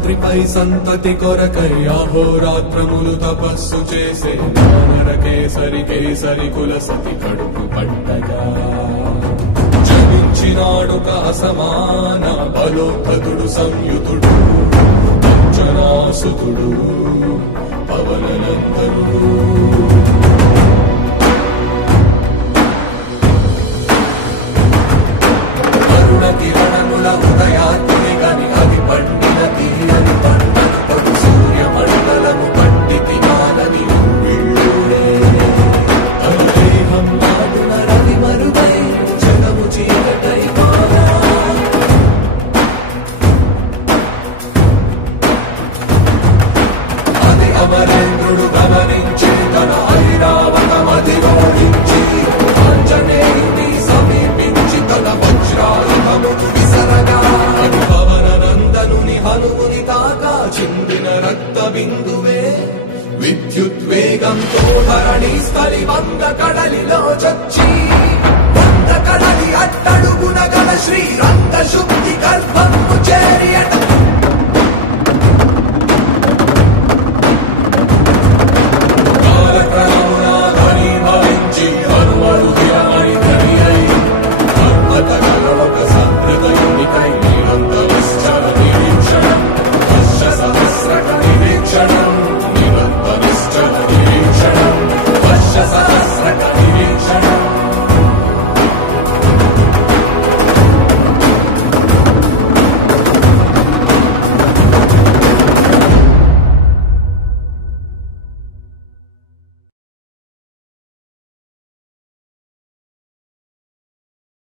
శేషాద్రిపై సంతతి కొరకై అహోరాత్రములు తపస్సు చేసే వానర కేసరి కేసరి కుల సతి కడుపు పట్టగా జనించినాడుక అసమాన బలోద్ధతుడు సంయుతుడు అంజనాసుతుడు పవననందనుడు. కిరణముల ఉదయాత్రి గని అది పండిన తీరని పంటను పడు సూర్యమండలము పండితి మానని ఉళ్ళుడే దేహం నాటున రవి మరుగై జగము చీకటై మారా. అది అమరేంద్రుడు గమనించి తన ఐరావతమధిరోహించి ఆంజనేయుని సమీపించి తన వజ్రాయుధమును విసరగా అది పవననందనుని హనుముని తాకా చిందిన రక్త బిందువే విద్యుద్వేగంతో ధరణి స్థలి వంద కడలిలో చొచ్చి వంద కడలి అట్టడుగున గల శ్రీరంగ శుద్ధి గర్భము చేరి